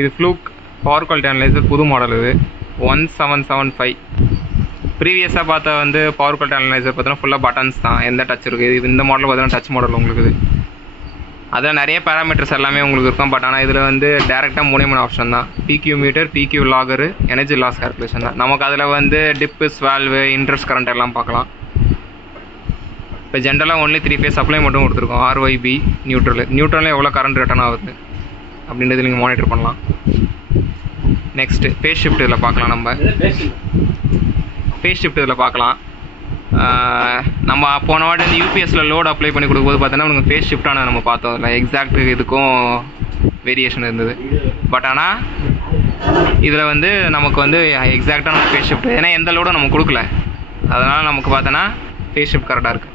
இது ஃப்ளூக் power quality analyser, புது model இது 1775. ப்ரீவியஸாக பார்த்த வந்து பவர் குவாலிட்டி அனலைசர் பார்த்தீங்கன்னா ஃபுல்லாக பட்டன்ஸ் தான், எந்த டச் இருக்குது. இது இந்த மாடலில் பார்த்தீங்கன்னா டச் மாடல் உங்களுக்கு இது. அதில் நிறைய பேராமீட்டர்ஸ் எல்லாமே உங்களுக்கு இருக்கும். பட் ஆனால் இதில் வந்து டேரெக்டாக 3 ஆப்ஷன் தான். பிக்யூ மீட்டர், பிக்யூ லாகரு, எனர்ஜி லாஸ் கால்குலேஷன் தான். நமக்கு அதில் வந்து டிப்பு, ஸ்வால்வு, இன்ட்ரெஸ்ட் கரண்ட் எல்லாம் பார்க்கலாம். இப்போ ஜென்ரலாக ஒன்லி 3 ஃபேஸ் சப்ளை மட்டும் கொடுத்துருக்கோம். RYB நியூட்ரலில் எவ்வளோ கரண்ட் ரிட்டர்ன் ஆகுது அப்படின்றது நீங்கள் மானிட்டர் பண்ணலாம். நெக்ஸ்ட்டு ஃபேஸ் ஷிஃப்ட் இதில் பார்க்கலாம். ஃபேஸ் ஷிஃப்ட் இதில் பார்க்கலாம். நம்ம போன வாட்டி இந்த யூபிஎஸ்சில் லோடு அப்ளை பண்ணி கொடுக்கும்போது பார்த்தோன்னா உங்களுக்கு ஃபேஸ் ஷிஃப்டான நம்ம பார்த்தோம். அதில் எக்ஸாக்ட் இதுக்கும் வேரியேஷன் இருந்தது. பட் ஆனால் இதில் வந்து நமக்கு வந்து எக்ஸாக்டான ஃபேஸ் ஷிஃப்ட், ஏன்னா எந்த லோடும் நம்ம கொடுக்கல, அதனால் நமக்கு பார்த்தோன்னா ஃபேஸ் ஷிஃப்ட் கரெக்டாக இருக்குது.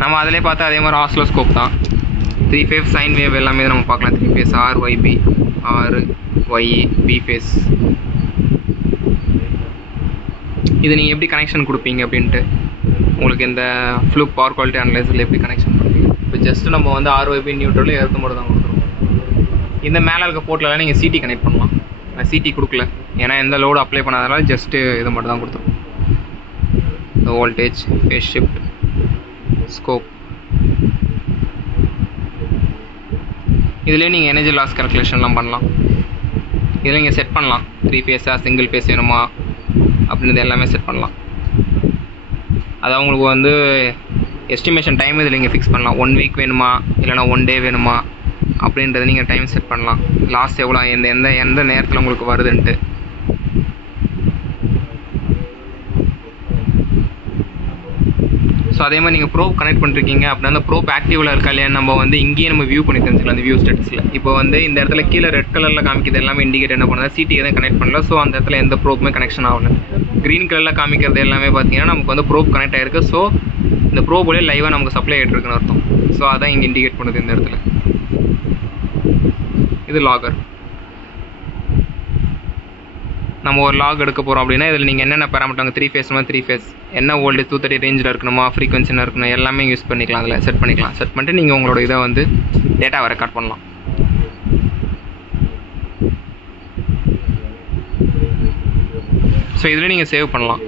நம்ம அதிலே பார்த்தா அதே மாதிரி ஆஸ்லோஸ்கோப் தான். 3 ஃபேஸ் சைன் வேவ் எல்லாமே நம்ம பார்க்கலாம். 3 phase RYB, RYE, B phase. இது நீங்கள் எப்படி கனெக்ஷன் கொடுப்பீங்க அப்படின்ட்டு உங்களுக்கு இந்த ஃப்ளூக் பவர் குவாலிட்டி அனலைசரில் எப்படி கனெக்ஷன் பண்ணுவீங்க. இப்போ ஜஸ்ட்டு நம்ம வந்து RYB நியூட்ரலில் எர்த்து மட்டும் தான் கொடுத்துருவோம். இந்த மேலே இருக்க போர்ட்லலாம் நீங்கள் சிடி கனெக்ட் பண்ணலாம். நான் சிடி கொடுக்கல, ஏன்னா எந்த லோடு அப்ளை பண்ணாதனால ஜஸ்ட்டு இது மட்டும் தான் கொடுத்துருவோம். இந்த வோல்டேஜ், ஃபேஸ் ஷிஃப்ட், ஸ்கோப். இதுலேயே நீங்கள் எனர்ஜி லாஸ் கால்குலேஷன்லாம் பண்ணலாம். இதில் நீங்கள் செட் பண்ணலாம் 3 ஃபேஸாக சிங்கிள் ஃபேஸ் வேணுமா அப்படின்றது எல்லாமே செட் பண்ணலாம். அதாவது உங்களுக்கு வந்து எஸ்டிமேஷன் டைம் இதில் நீங்கள் ஃபிக்ஸ் பண்ணலாம். 1 வீக் வேணுமா இல்லைனா 1 டே வேணுமா அப்படின்றத நீங்கள் டைம் செட் பண்ணலாம். லாஸ் எவ்வளோ, எந்த நேரத்தில் உங்களுக்கு வருதுன்ட்டு. ஸோ அதே மாதிரி நீங்கள் ப்ரோப் கனெக்ட் பண்ணிருக்கீங்க அப்படின்னா அந்த ப்ரோப் ஆக்டிவில் இருக்கா இல்லையா நம்ம வந்து இங்கேயே நம்ம வியூ பண்ணி தெரிஞ்சுக்கலாம். அந்த வியூ ஸ்டேட்டஸில் இப்போ வந்து இந்த இடத்துல கீழே ரெட் கலரில் காமிக்கிறது எல்லாமே இண்டிகேட் என்ன பண்ணுறது, சிடி எதுவும் கனெக்ட் பண்ணல. ஸோ அந்த இடத்துல எந்த ப்ரோப்புமே கனெக்ஷன் ஆகல. க்ரீன் கலரில் காமிக்கிறது எல்லாமே பார்த்தீங்கன்னா நமக்கு வந்து ப்ரோப் கனெக்ட் ஆகிருக்கு. ஸோ இந்த ப்ரோபோலே லைவாக நமக்கு சப்ளை ஆகிட்டு இருக்குன்னு அர்த்தம். ஸோ அதான் இங்கே இண்டிகேட் பண்ணுது இந்த இடத்துல. இது லாகர். நம்ம ஒரு லாக் எடுக்க போகிறோம் அப்படின்னா இதில் நீங்கள் என்னென்ன பேராமீட்டர் 3 ஃபேஸ்னா 3 ஃபேஸ், என்ன வோல்டேஜ் 230 ரேஞ்சில் இருக்கணுமா, ஃப்ரீக்வன்சி என்ன இருக்கணும், எல்லாமே யூஸ் பண்ணிக்கலாம். அதில் செட் பண்ணிக்கலாம். செட் பண்ணிட்டு நீங்கள் உங்களோட இதை வந்து டேட்டாவை ரெக்கார்ட் பண்ணலாம். ஸோ இதில் நீங்கள் சேவ் பண்ணலாம்.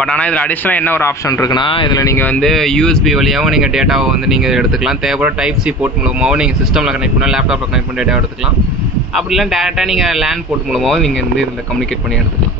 பட் ஆனால் இதில் அடிஷ்னலாக என்ன ஒரு ஆப்ஷன் இருக்குன்னா, இதில் நீங்கள் வந்து யூஎஸ்பி வழியாகவும் நீங்கள் டேட்டாவை வந்து நீங்கள் எடுத்துக்கலாம். தேவைப்பட டைப் சி போர்ட் மூலமாகவும் நீங்கள் சிஸ்டமில் கனெக்ட் பண்ணலாம், லேப்டாப்பில் கனெக்ட் பண்ணி டேட்டா எடுத்துக்கலாம். அப்படி இல்லை டேரெக்டாக நீங்கள் லேண்ட் போர்ட் மூலமாகவும் நீங்கள் வந்து இதில் கம்யூனிகேட் பண்ணி எடுத்துக்கலாம்.